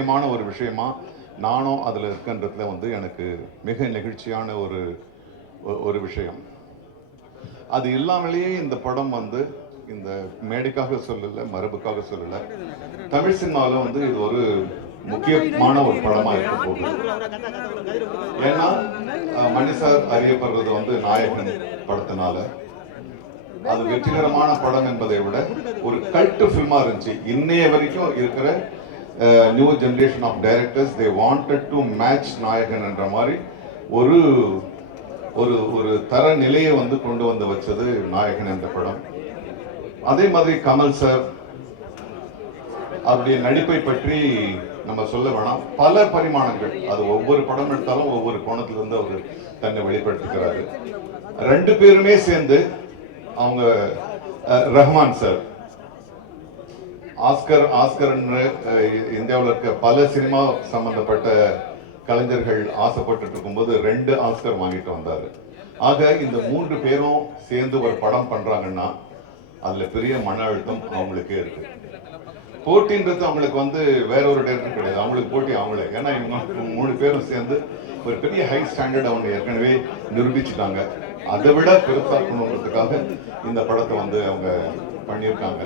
முக்கியமான ஒரு விஷயமா நானும் அதில் இருக்கின்றதுல வந்து எனக்கு மிக நெகிழ்ச்சியான ஒரு விஷயம். அது இல்லாமலேயே இந்த படம் வந்து இந்த மேடைக்காக சொல்லலை, மரபுக்காக சொல்லலை, தமிழ் சினிமாவில் வந்து இது ஒரு முக்கியமான ஒரு படமாக இருக்க போகுது. ஏன்னா மணி சார் அறியப்படுறது வந்து நாயகன் படத்தினால. அது வெற்றிகரமான படம் என்பதை விட ஒரு கல்ட் ஃபில்மா இருந்துச்சு. இன்னைய வரைக்கும் இருக்கிற new generation of directors they wanted to match Nayakan என்ற மாதிரி ஒரு ஒரு ஒரு தர நிலையை வந்து கொண்டு வந்து வச்சது நாயகன் என்ற படம். அதே மாதிரி கமல் சார் அவருடைய நடிப்பை பற்றி நம்ம சொல்ல வேணாம். பல பரிமாணங்கள், அது ஒவ்வொரு படம் எடுத்தாலும் ஒவ்வொரு கோணத்திலிருந்து அவர் தன்னை வெளிப்படுத்திக்கிறாரு. ரெண்டு பேருமே சேர்ந்து அவங்க ரஹ்மான் சார் ஆஸ்கர் இந்தியாவில் இருக்க பல சினிமா சம்பந்தப்பட்ட கலைஞர்கள் ஆசைப்பட்டு இருக்கும்போது 2 ஆஸ்கர் வாங்கிட்டு வந்தாரு. ஆக இந்த 3 பேரும் சேர்ந்து ஒரு படம் பண்றாங்கன்னா அதுல பெரிய மன அழுத்தம் அவங்களுக்கே இருக்கு. போட்டின்றது அவங்களுக்கு வந்து வேற ஒரு டைரக்டர் கிடையாது, அவங்களுக்கு போட்டி அவங்களே. ஏன்னா இவங்க 3 பேரும் சேர்ந்து ஒரு பெரிய ஹை ஸ்டாண்டர்ட் அவங்க ஏற்கனவே நிரூபிச்சுட்டாங்க. அதை விட பெருசாக்கணுன்றதுக்காக இந்த படத்தை வந்து அவங்க பண்ணியிருக்காங்க.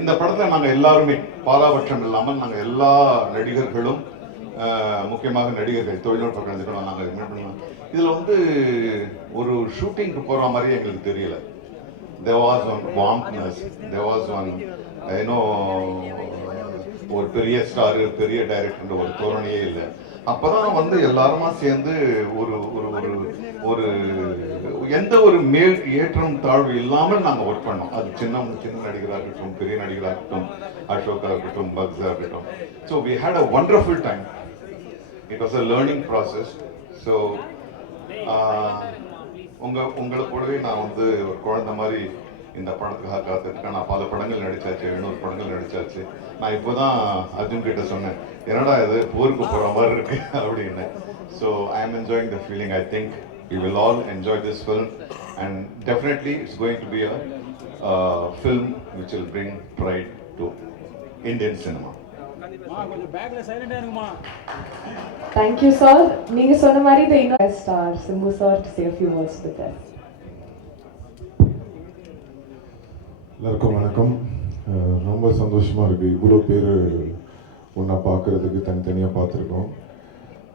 இந்த படத்தை நாங்கள் எல்லாருமே பாராபட்சம் இல்லாமல் நாங்கள் எல்லா நடிகர்களும், முக்கியமாக நடிகர்கள், தொழில்நுட்ப கலைஞர்களும் நாங்கள் இதில் வந்து ஒரு ஷூட்டிங்க்கு போகிற மாதிரி எங்களுக்கு தெரியல. there was one warmthness, there was one ஒரு பெரிய ஸ்டாரு பெரிய டைரக்டர் ஒரு தோரணையே இல்லை. அப்பதான் வந்து எல்லாருமா சேர்ந்து ஒரு ஒரு ஒரு எந்த ஒரு மேல் ஏற்றம் தாழ்வு இல்லாமல் நாங்க ஒர்க் பண்ணோம். அது சின்ன நடிகராக இருக்கட்டும், பெரிய நடிகராக இருக்கட்டும், அசோகா இருக்கட்டும், பக்ஸா இருக்கட்டும். So we had a wonderful time. It was a learning process. So உங்களை கூடவே நான் வந்து ஒரு குழந்தை மாதிரி இந்த படத்துக்காக காத்துருக்கேன். நான் பல படங்கள் நடிச்சாச்சு, 700 படங்கள் நடிச்சாச்சு. நான் இப்போதான் அர்ஜுன் கிட்ட சொன்னேன், என்னடா இது போருக்கு போற மாதிரி இருக்கு அப்படின்னு. So I am enjoying the feeling. I think you will all enjoy this film and definitely it's going to be a film which will bring fried to Indian cinema. Thank you, sir. நீங்க சொன்ன மாதிரி the inner star Simbu sir to say a few words with us. எல்லாருக்கும் வணக்கம். ரொம்ப சந்தோஷமாக இருக்குது. இவ்வளோ பேர் ஒன்றா பார்க்குறதுக்கு தனித்தனியாக பார்த்துருக்கோம்.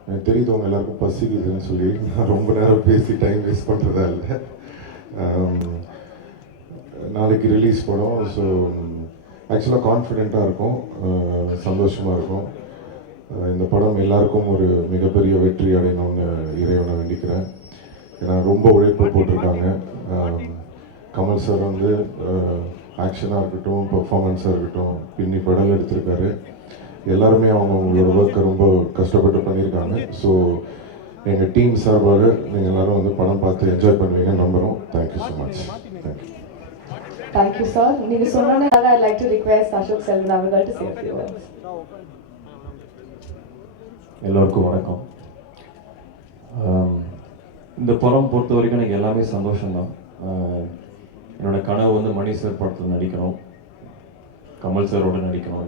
எனக்கு தெரியுது அவங்க எல்லாருக்கும் பசிக்குதுன்னு சொல்லி நான் ரொம்ப நேரம் பேசி டைம் வேஸ்ட் பண்ணுறதா இல்லை. நாளைக்கு ரிலீஸ் படம். ஸோ ஆக்சுவலாக கான்ஃபிடெண்ட்டாக இருக்கும், சந்தோஷமாக இருக்கும். இந்த படம் எல்லாருக்கும் ஒரு மிகப்பெரிய வெற்றி அடையணும்னு இறைவனை வேண்டிக்கிறேன். ஏன்னா ரொம்ப உழைப்பு போட்டிருக்காங்க. கமல் சார் வந்து ஆக்ஷனாக இருக்கட்டும், பெர்ஃபார்மன்ஸாக இருக்கட்டும், பின்னி படம் எடுத்திருக்காரு. எல்லாருமே அவங்களோட ஒர்க்கை ரொம்ப கஷ்டப்பட்டு பண்ணியிருக்காங்க. ஸோ எங்கள் டீம் சார்பாக நீங்கள் எல்லோரும் வந்து படம் பார்த்து என்ஜாய் பண்ணுவீங்கன்னு நம்புகிறோம். Thank you so much. Thank you. Thank you, sir. நீங்க சொன்னதால I'd like to request Ashok Selvan அவர்கள் to say a few words. எல்லோருக்கும் வணக்கம். இந்த படம் பொறுத்த வரைக்கும் எனக்கு எல்லாமே சந்தோஷம்தான். என்னோட கனவு வந்து மணி சார் படத்தில் நடிக்கணும், கமல் சாரோட நடிக்கணும்.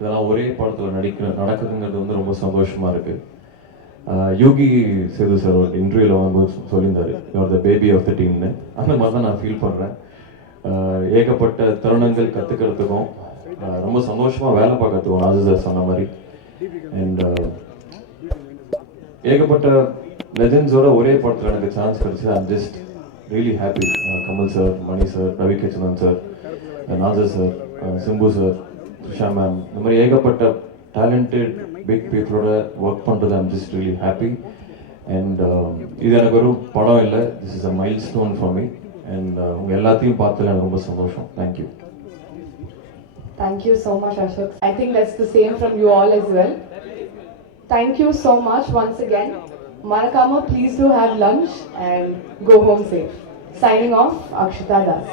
இதெல்லாம் ஒரே படத்தில் நடக்குதுங்கிறது வந்து ரொம்ப சந்தோஷமாக இருக்குது. யோகி சேது சார் ஒரு இன்டர்வியூவில் வரும்போது சொல்லியிருந்தார், you're the baby of the டீம்னு. அந்த மாதிரி தான் நான் ஃபீல் பண்ணுறேன். ஏகப்பட்ட தருணங்கள் கற்றுக்கிறதுக்கும் ரொம்ப சந்தோஷமாக வேலை பார்க்கறதுக்கும் ராஜு சார் சொன்ன மாதிரி. அண்ட் ஏகப்பட்ட லெஜண்ட்ஸோட ஒரே படத்தில் எனக்கு சான்ஸ் கிடச்சி. I'm just really happy. Kamal sir, Mani sir, Ravi Krishnan sir, Nassar sir, Simbu sir, Trisha ma'am, இந்த மாதிரி ஏகப்பட்ட டேலண்டட் பிக் பீப்புளோட ஒர்க் பண்ணுறது I'm just really happy. And இது எனக்கு ஒரு படம் இல்லை, this is a milestone for me. And உங்கள் எல்லாத்தையும் பார்த்ததில் எனக்கு ரொம்ப சந்தோஷம். Thank you. Thank you so much, Ashok. I think that's the same from you all as well. Thank you so much once again. Marakama, please do have lunch and go home safe. Signing off, Akshita Das.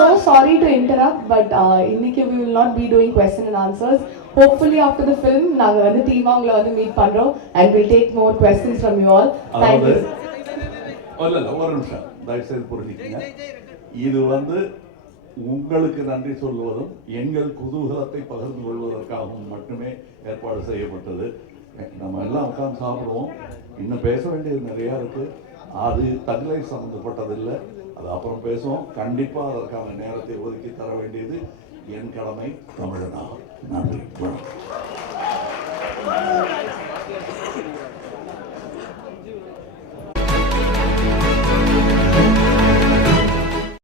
So sorry to interrupt, but we will not be doing question and answers. Hopefully after the film, நாங்க வந்து டீமா உங்களை வந்து meet பண்றோம் and we'll take more questions from you all. Thank you. இல்ல ஒரு நிமிஷம் தயவுசெய்து புரிஞ்சுக்கங்க. இது உங்களுக்கு நன்றி சொல்வதும் எங்கள் குதூகலத்தை பகிர்ந்து கொள்வதற்காகவும் மட்டுமே ஏற்பாடு செய்யப்பட்டது. நம்ம எல்லாம் உட்கார்ந்து சாப்பிடுவோம். இன்னும் பேச வேண்டியது நிறையா இருக்கு. அது தங்களை சம்பந்தப்பட்டதில்லை. அது அப்புறம் பேசுவோம். கண்டிப்பா அதற்கான நேரத்தை ஒதுக்கி தர வேண்டியது என் கடமை தமிழனாகும். நன்றி.